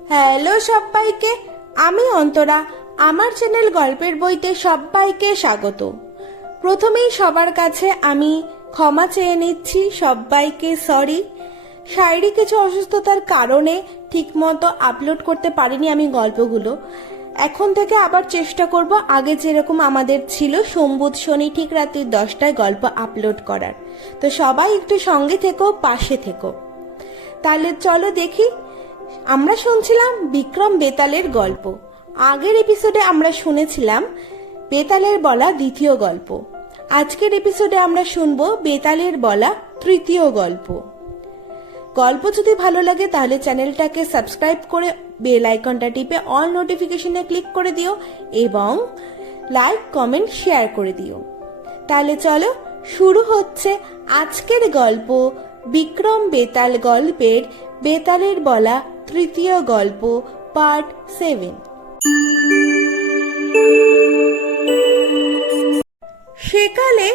Hello সবাইকে, আমি অন্তরা। আমার চ্যানেল গল্পের বইতে সবাইকে স্বাগত। প্রথমেই সবার কাছে আমি ক্ষমা চেয়ে নিচ্ছি, সবাইকে সরি। শারীরিক কিছু অসুস্থতার কারণে ঠিকমতো আপলোড করতে পারিনি আমি গল্পগুলো। এখন থেকে আবার চেষ্টা করব আগে যেরকম আমাদের ছিল সোম শনি ঠিক রাত্রি 10টায় গল্প আপলোড করার। তো সবাই একটু সঙ্গে থেকো, পাশে থেকো। তাহলে চলো দেখি। আমরা শুনছিলাম বিক্রম বেতালের গল্প। আগের এপিসোডে আমরা শুনেছিলাম বেতালের বলা দ্বিতীয় গল্প। আজকের এপিসোডে আমরা শুনবো বেতালের বলা তৃতীয় গল্প। গল্প যদি ভালো লাগে তাহলে চ্যানেলটাকে সাবস্ক্রাইব করে বেল আইকনটা টিপে অল নোটিফিকেশনে ক্লিক করে দিও এবং লাইক কমেন্ট শেয়ার করে দিও। তাহলে চলো শুরু হচ্ছে আজকের গল্প, বিক্রম বেতাল গল্পের বেতালের বলা তৃতীয় গল্প, পার্ট 7। সেকালে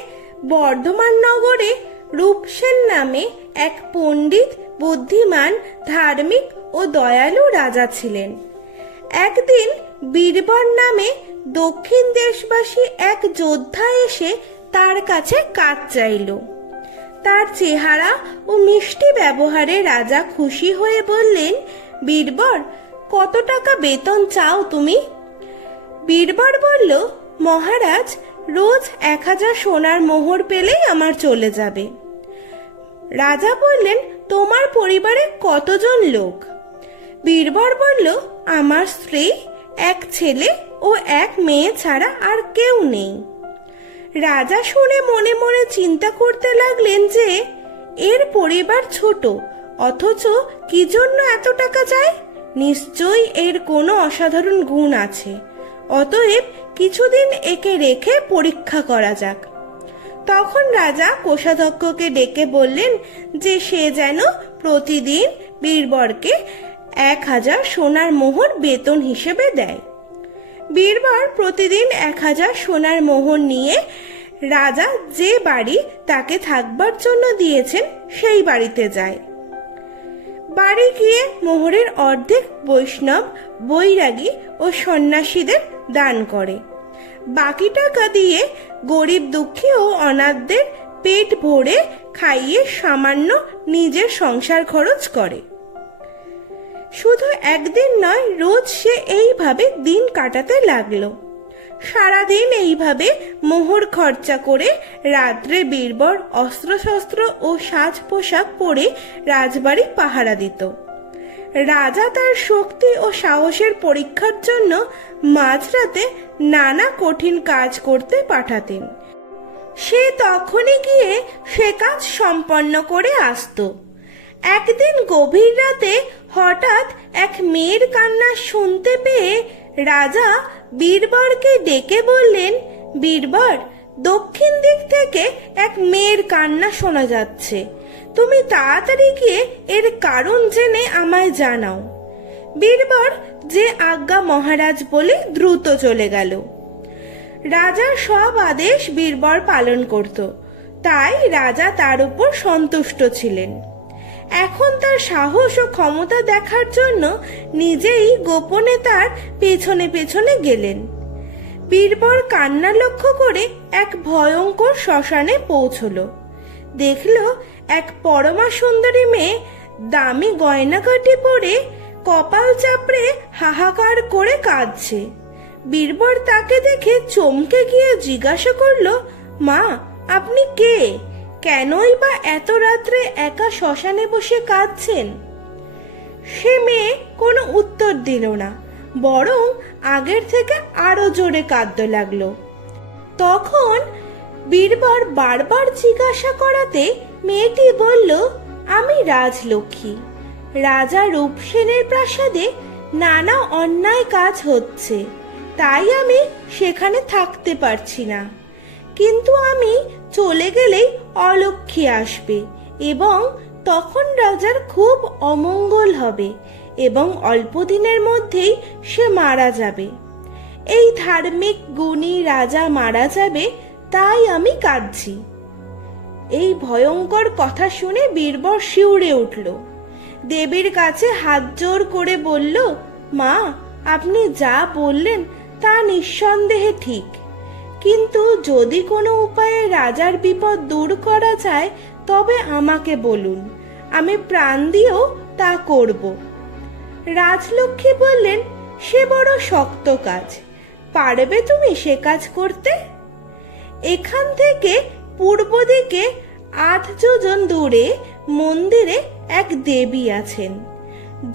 বর্ধমান নগরে রূপসেন নামে এক পণ্ডিত, বুদ্ধিমান, ধার্মিক ও দয়ালু রাজা ছিলেন। একদিন বীরবর নামে দক্ষিণ দেশবাসী এক যোদ্ধা এসে তার কাছে কাজ চাইল। তার চেহারা ও মিষ্টি ব্যবহারে রাজা খুশি হয়ে বললেন, বীরবর, কত টাকা বেতন চাও তুমি? বীরবর বলল, মহারাজ, রোজ 1000 সোনার মোহর পেলেই আমার চলে যাবে। রাজা বললেন, তোমার পরিবারে কতজন লোক? বীরবর বলল, আমার স্ত্রী, এক ছেলে ও এক মেয়ে ছাড়া আর কেউ নেই। রাজা শুনে মনে মনে চিন্তা করতে লাগলেন যে এর পরিবার ছোট, অথচ কি জন্য এত টাকা চায়? নিশ্চয়ই এর কোনো অসাধারণ গুণ আছে। অতএব কিছুদিন একে রেখে পরীক্ষা করা যাক। তখন রাজা কোষাধ্যক্ষকে ডেকে বললেন যে সে যেন প্রতিদিন বীরবরকে 1000 সোনার মোহর বেতন হিসেবে দেয়। বীরবর প্রতিদিন 1000 সোনার মোহর নিয়ে রাজা যে বাড়ি তাকে থাকবার জন্য দিয়েছেন সেই বাড়িতে যায়। বাড়ি গিয়ে মোহরের অর্ধেক বৈষ্ণব, বৈরাগী ও সন্ন্যাসীদের দান করে। বাকি টাকা দিয়ে গরিব, দুঃখী ও অনাথদের পেট ভরে খাইয়ে সামান্য নিজের সংসার খরচ করে। শুধু একদিন নয়, রোজ সে এইভাবে দিন কাটাতে লাগলো। সারাদিন এইভাবে মোহর খরচা করে রাত্রে বীরবর অস্ত্রশস্ত্র ও সাজ পোশাক পরে রাজবাড়ি পাহারা দিত। রাজা তার শক্তি ও সাহসের পরীক্ষার জন্য মাঝরাতে নানা কঠিন কাজ করতে পাঠাতেন। সে তখনই গিয়ে সে কাজ সম্পন্ন করে আসতো। একদিন গভীর রাতে হঠাৎ এক মেয়ের কান্না শুনতে পেয়ে রাজা বীরবরকে ডেকে বললেন, বীরবর, দক্ষিণ দিক থেকে এক মেয়ের কান্না শোনা যাচ্ছে। তুমি তাড়াতাড়ি গিয়ে এর কারণ জেনে আমায় জানাও। বীরবর যে আজ্ঞা মহারাজ বলে দ্রুত চলে গেল। রাজার সব আদেশ বীরবর পালন করত, তাই রাজা তার উপর সন্তুষ্ট ছিলেন। এখন তার সাহস ও ক্ষমতা দেখার জন্য নিজেই গোপনে তার পেছনে পেছনে গেলেন। বীরবর কান্না লক্ষ্য করে এক ভয়ঙ্কর শ্মশানে পৌঁছল। দেখল এক পরমা সুন্দরী মেয়ে দামি গয়নাগাটি পরে কপাল চাপড়ে হাহাকার করে কাঁদছে। বীরবর তাকে দেখে চমকে গিয়ে জিজ্ঞাসা করল, মা, আপনি কে? কেনই বা এত রাত্রে একা শ্মশানে বসে কাঁদছেন? সে মেয়ে কোনো উত্তর দিল না, বরং আগের থেকে আরো জোরে কাঁদতে লাগলো। তখন বীরবর বারবার জিজ্ঞাসা করাতে মেয়েটি বলল, আমি রাজলক্ষ্মী। রাজা রূপসেনের প্রাসাদে নানা অন্যায় কাজ হচ্ছে, তাই আমি সেখানে থাকতে পারছি না। কিন্তু আমি চলে গেলেই অলক্ষ্মী আসবে এবং তখন রাজার খুব অমঙ্গল হবে এবং অল্প দিনের মধ্যেই সে মারা যাবে। এই ধার্মিক গুণী রাজা মারা যাবে, তাই আমি কাঁদছি। এই ভয়ঙ্কর কথা শুনে বীরবর শিউরে উঠল। দেবীর কাছে হাত জোর করে বলল, মা, আপনি যা বললেন তা নিঃসন্দেহে ঠিক, কিন্তু যদি কোনো উপায়ে রাজার বিপদ দূর করা যায় তবে আমাকে বলুন, আমি প্রাণ দিয়েও তা করব। রাজলক্ষ্মী বললেন, সে বড় শক্ত কাজ, পারবে তুমি সে কাজ করতে? এখান থেকে পূর্ব দিকে 8 যোজন দূরে মন্দিরে এক দেবী আছেন।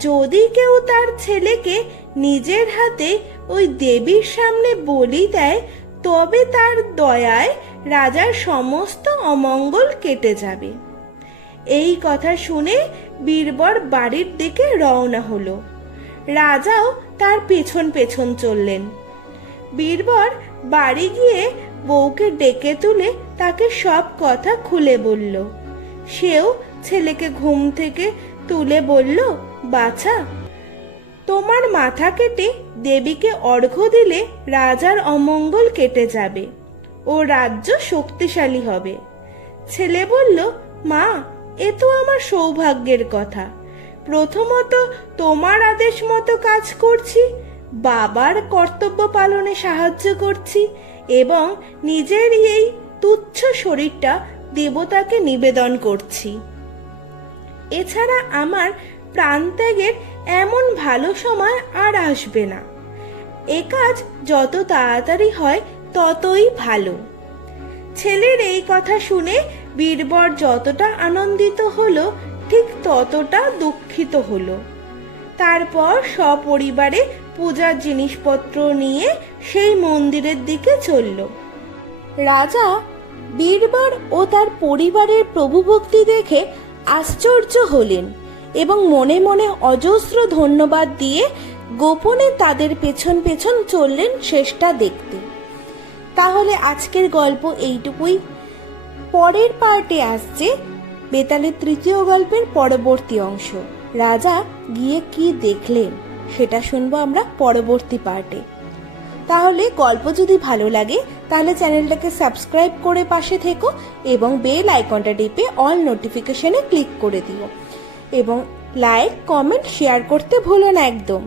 যদি কেউ তার ছেলেকে নিজের হাতে ওই দেবীর সামনে বলি দেয় তবে তার দয়ায় রাজার সমস্ত অমঙ্গল কেটে যাবে। এই কথা শুনে বীরবর বাড়ির দিকে রওনা হলো। রাজাও তার পেছন পেছন চললেন। বীরবর বাড়ি গিয়ে বউকে ডেকে তুলে তাকে সব কথা খুলে বলল। সেও ছেলেকে ঘুম থেকে তুলে বলল, বাছা, তোমার মাথা কেটে দেবীকে অর্ঘ্য দিলে রাজার অমঙ্গল কেটে যাবে ও রাজ্য শক্তিশালী হবে। ছেলে বলল, মা, এ তো আমার সৌভাগ্যের কথা। প্রথমত তোমার আদেশ মতো কাজ করছি, বাবার কর্তব্য পালনে সাহায্য করছি এবং নিজের এই তুচ্ছ শরীরটা দেবতাকে নিবেদন করছি। এছাড়া আমার প্রাণত্যাগের এমন ভালো সময় আর আসবে না। এ কাজ যত তাড়াতাড়ি হয় ততই ভালো। ছেলের এই কথা শুনে বীরবর যতটা আনন্দিত হলো ঠিক ততটা দুঃখিত হলো। তারপর সপরিবারে পূজার জিনিসপত্র নিয়ে সেই মন্দিরের দিকে চলল। রাজা বীরবর ও তার পরিবারের প্রভুভক্তি দেখে আশ্চর্য হলেন এবং মনে মনে অজস্র ধন্যবাদ দিয়ে গোপনে তাদের পেছন পেছন চললেন শেষটা দেখতে। তাহলে আজকের গল্প এইটুকুই। পরের পার্টে আসছে বেতালের 3য় গল্পের পরবর্তী অংশ। রাজা গিয়ে কি দেখলেন সেটা শুনবো আমরা পরবর্তী পার্টে। তাহলে গল্প যদি ভালো লাগে তাহলে চ্যানেলটাকে সাবস্ক্রাইব করে পাশে থেকো এবং বেল আইকনটা টিপে অল নোটিফিকেশনে ক্লিক করে দিও এবং লাইক, কমেন্ট, শেয়ার করতে ভুলো না একদম।